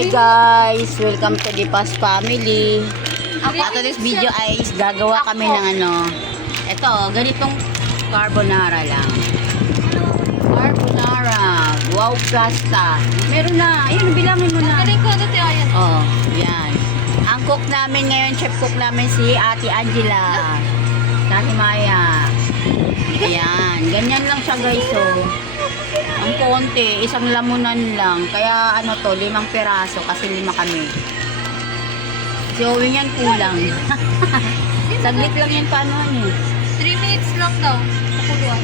Hi guys! Welcome to Dipas Family. At this video ay gagawa kami ng ito, ganitong carbonara lang. Carbonara. Wow, pasta. Meron na. Ayun, bilangin mo na. Oh, yan. Ang cook namin ngayon, chef cook namin si Ate Angela. Ate Maya. Ayan. Ganyan lang siya guys. So, ang konti, isang lamunan lang. Kaya 5 peraso kasi 5 kami. So, yan kulang. Saglit lang yan paano 3 minutes lang daw. Pakuluan.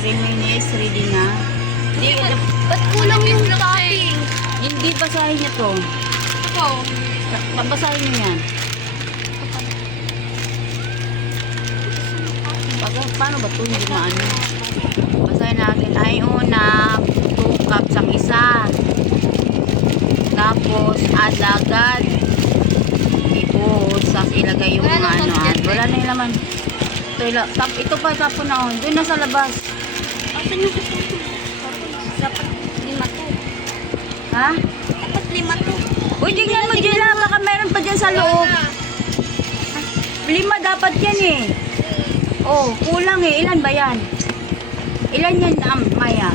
3 minutes, ready na. Hindi, Ba't kulang yung topping? hindi basahin niya to. Ito. Basahin niyo yan. Paano ba ito? Hindi maano. Basahin natin. Ay, una, 2 cups ang isa. Tapos, add agad. Tapos, ilagay yung Wala mga nang sauce dyan, Wala na yung laman. Ito pa, tapos na. Doon na sa labas. Asan yung dapat 5 to. Ha? Dapat 5 to. Uy, tingnan mo, Jela. Baka meron pa dyan sa loob. 5 dapat yan eh. Oh, kulang eh. Ilan ba yan? Ilan yan, Maya?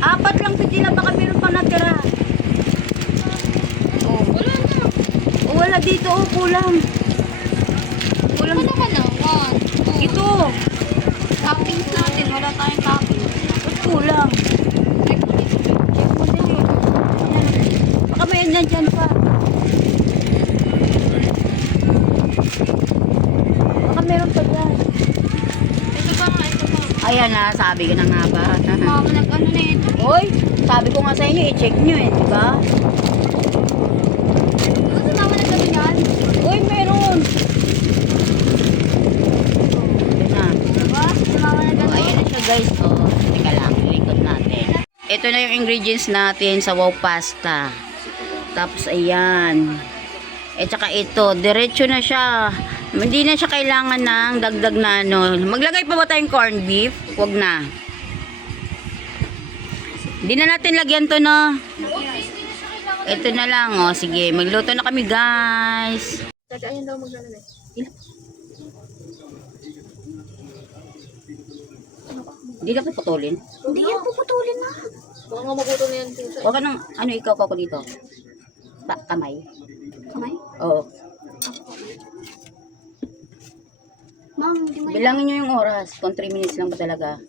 4 lang sa Jela. Baka meron pa natira. Oh. Wala na. Oh, wala dito. Oh, kulang. Kulang. Ano naman na? 1, 2. Ito. Toppings natin. Wala tayong toppings. Ba't kulang? Check mo dali. Baka may nandyan pa. Baka meron pa dyan. Ito pa nga. Ito pa. Ayan na, sabi ko na nga ba. Mama nag-ano na ito. Hoy, sabi ko nga sa inyo, i-check nyo eh, di ba? Ano si mama nag-ano yan? Hoy, meron. Ito na. Diba? Si mama Oh, nag-ano. ayan na siya guys. Oh, teka lang, ilikot natin. Ito na yung ingredients natin sa wow pasta. Tapos ayan. Tsaka ito, diretso na siya. Hindi na siya kailangan ng dagdag na Maglagay pa ba tayong corned beef? Huwag na. Hindi na natin lagyan to Ito na lang, oh. Sige, magluto na kami guys. Ayun daw maglalagay. Hindi na puputulin. Hindi yan puputulin na. Baka nga maguto na yan. Huwag ka nang, ikaw ko dito. Kamay. Kamay? Oo. Ma'am, hindi mo Bilangin nyo yung oras. Kung 3 minutes lang ba talaga.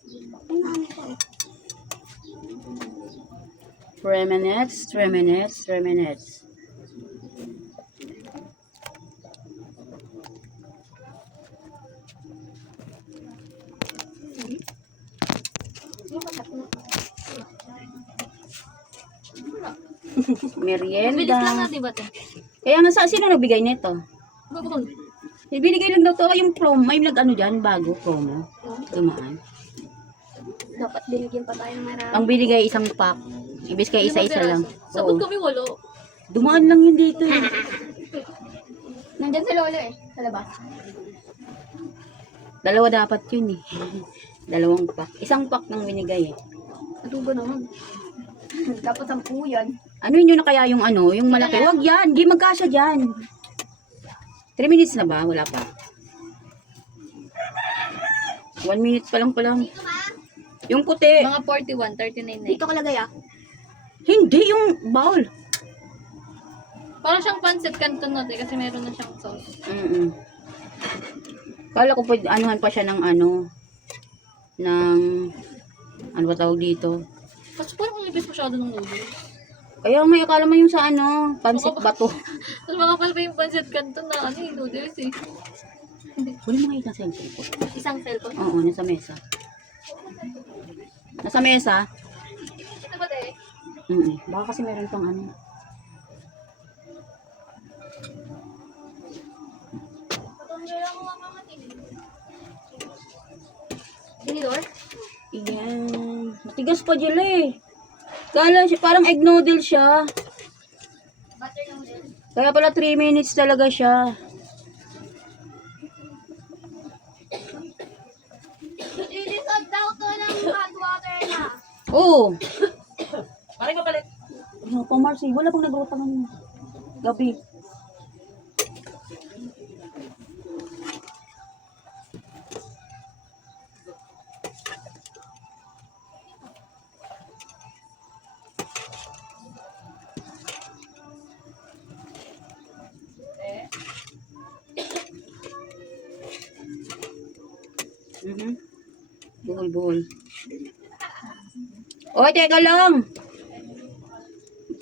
3 minutes, 3 minutes, 3 minutes. Bilis lang Merienda. natin ba ito? Kaya nga sino nagbigay nito? Babakol. Binigay lang daw to yung promo. May nag-ano bago promo. Dumaan. Dapat binigyan pa tayo ng marami. Ang binigay isang pack. Ibig kay isa-isa lang. Sagot Oo. kami walo. Dumaan lang yun dito. Nandyan sa lolo eh. Sa labas. 2 dapat yun eh. 2 pack. Isang pack nang binigay eh. Ano ba naman? Dapat 10 yan. Ano yun na kaya yung yung malaki? Wag yan. Di magkasya dyan. 3 minutes na ba? Wala pa. 1 minute pa lang. Yung puti. Mga 41, 39 na. Dito kalagay ah. Hindi yung bowl. Parang siyang pancit canton natin kasi meron na siyang sauce. Kala ko pwede anuhan pa siya ng ng ano ba tawag dito? Kasi parang ang ipis masyado ng noodles. Kaya may akala mo yung sa pansit bato. Tapos makapal pa yung pancit canton na yung noodles eh. Huli mo nga isang cellphone ko. Isang cellphone. Oo, nasa mesa. Nasa mesa? Ito ba tayo? Baka kasi meron pang Tinidor? Iyan. Matigas pa dyan eh. Kala siya, parang egg noodle siya. Butter noodles. Kaya pala 3 minutes talaga siya. Ilisod daw to ng hot water na. Oo. Pare pa palit. Ano pa, Marcy. Wala pang nagruta ng gabi. Buhol. Oy, teka lang.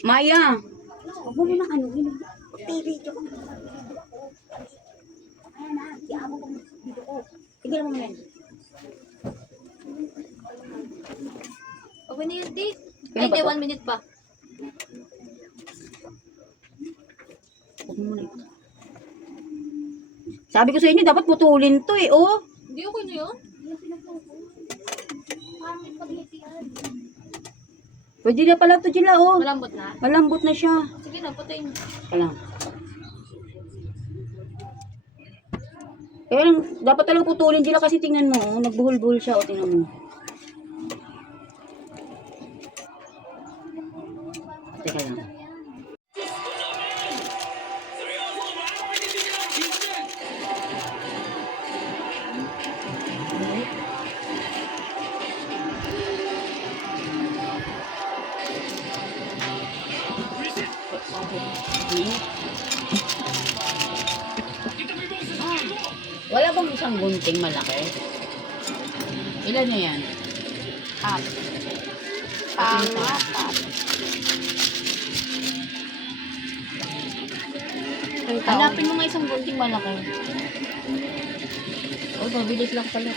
Maya. Huwag mo na ano. Video ko. Ayan na. Iamo ko dito ko. Tigil mo yan. Okay na yun, di. Kaya Ay, ba di, to? 1 minute pa. Huwag mo na ito. Sabi ko sa inyo, dapat putulin to eh. Oh. Hindi, okay na yun. Pwede na pala to Jila, oh. Malambot na. Malambot na siya. Sige na, patayin. Kaya Kaya lang, dapat talaga putulin Jila kasi tingnan mo, oh. Nagbuhol-buhol siya, oh. Tingnan mo. Teka lang. Wala bang isang gunting malaki? Ilan na yan? Hanapin mo nga isang gunting malaki. Oh, mabilis lang pala.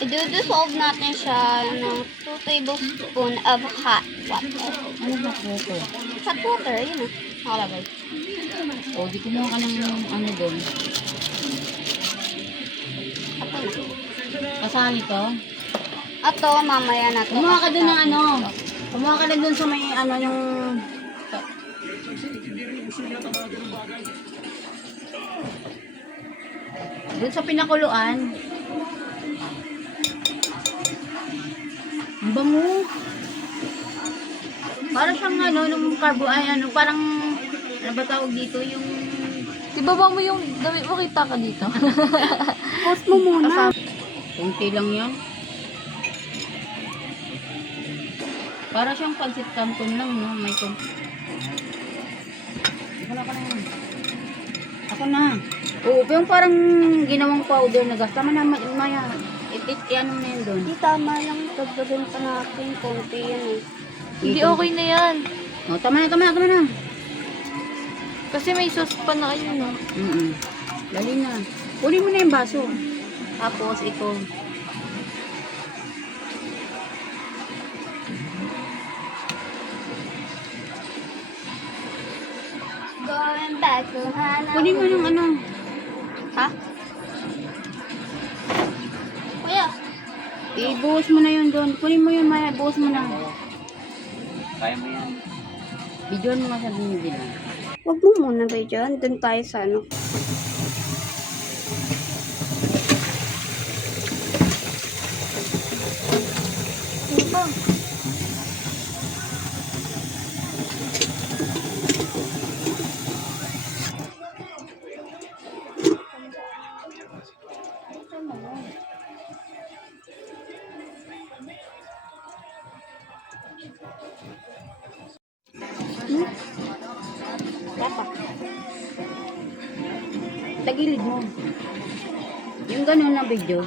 I-dissolve natin siya ng 2 tablespoon of hot water. Ano ba ito? Hot water, yun o. Nakalagay. Oh, di kumuha ka ng ano doon. Ito na. Kasali to? Ito, mamaya na to. Kumuha ka doon ng ano. Kumuha ka na doon sa may ano yung... Doon sa pinakuluan. Ang bango. Parang siyang ano, nung carbo, ay ano, parang, ano ba tawag dito, yung... Ibaba mo yung damit mo, kita ka dito. Post mo muna. Kunti lang yan. Para siyang pancit canton lang, no? May kung... Wala ka na. Ako na. Oo, yung parang ginawang powder na gas. Tama na, Maya. Ano na yun doon? Hindi tama lang. Dagdagan pa natin. Konti yan eh. Hindi, okay na yan. Oh, tama na. Kasi may sauce pa na kayo, no? Dali na. Kunin mo na yung baso. Tapos, ito. Going back to Hana. Kunin mo yung ano. Ha? Kuya. Ibuhos mo na yun doon. Kunin mo yun, Maya. Buhos mo na. Kaya mo yan. Bidyoan mo nga sa binibili. Huwag mo muna ba dyan? Doon tayo sa ano. Ano ba? Tagilid mo. Yung ganun na video.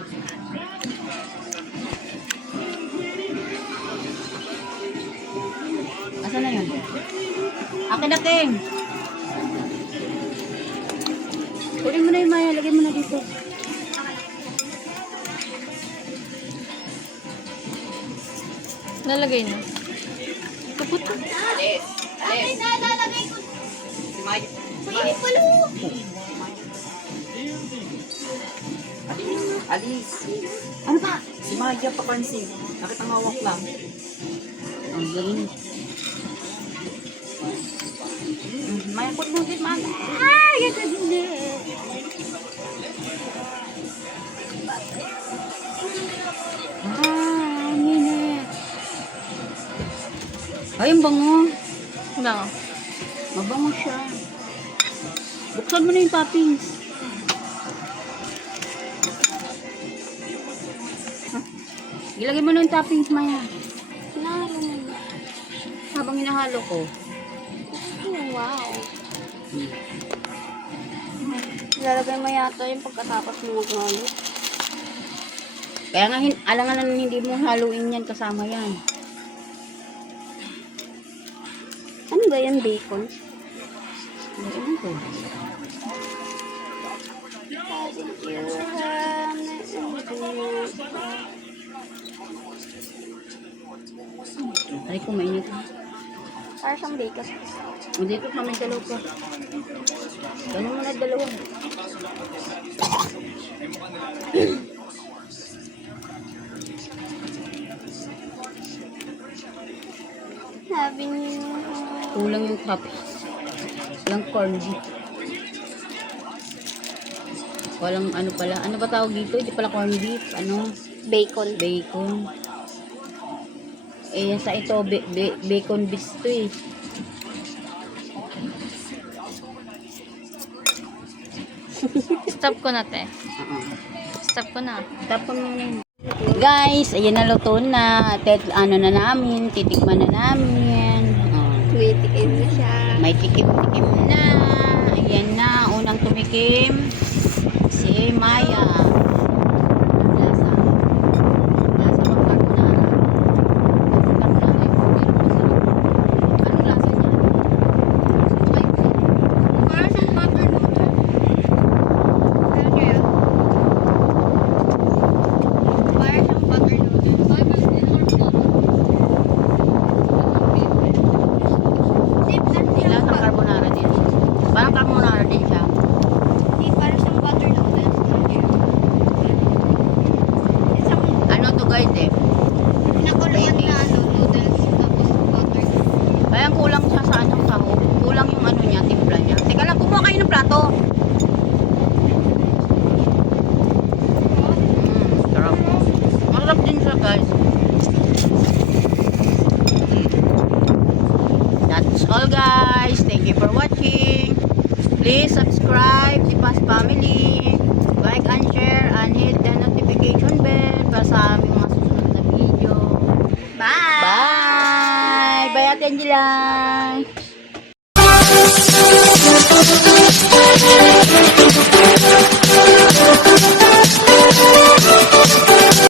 Asa na yun? Akin na, King. Kunin mo na yung Maya. Lagay mo na dito. Nalagay na. Kaput ko. Alice, Ano ba? si Maya papansin. Nakitangawak lang. Ang galing. Maya, put mo din, Maya. Ah, yan hindi. Ay, ang bango. Bango. Mabango siya. Buksan mo na yung toppings. Ilagay mo na yung toppings, Maya. Naro na. Habang hinahalo ko. Oh, wow. Lalagay mo yata yung pagkatapos mo maghalo. Kaya nga, alangan na hindi mo haluin yan, kasama yan. Ano ba yung bacon? Ano ko? Ay, kumainit. Para siyang bacon. O, dito kami dalawa pa. Ganun mo na dalawa. Sabi niyo. Kulang yung toppings. Walang corned beef. Walang ano pala. Ano ba tawag dito? Hindi pala corned beef. Ano? Bacon. Bacon. Eh, sa ito, bacon bits to eh. Stop ko na, te. Uh-uh. Stop ko na. Tapos mo na yun. Guys, ayan na luto na. Ano na namin, titikman na namin. May tikim na siya. May tikim-tikim na. Ayan na, unang tumikim. Si Maya. Lasa. Lasa ng carbonara. Ano lasa niya? Para siyang butter noodle. Alam niyo yun? Para siyang butter noodle. Hindi lasa carbonara din. Parang carbonara din siya. Hindi, para siyang butter noodle. Isang Ano to guys eh? pinakuluan na noodles tapos butter. Kaya kulang siya sa anong sahog. Kulang yung ano niya, timpla niya. Teka lang, kumuha kayo ng plato. Sarap. Masarap din siya guys. That's all guys. Thank you for watching. Please subscribe to Pas Family. Like and share and hit the notification bell para sa aming mga susunod na video. Bye! Bye! Bye Ate Angela!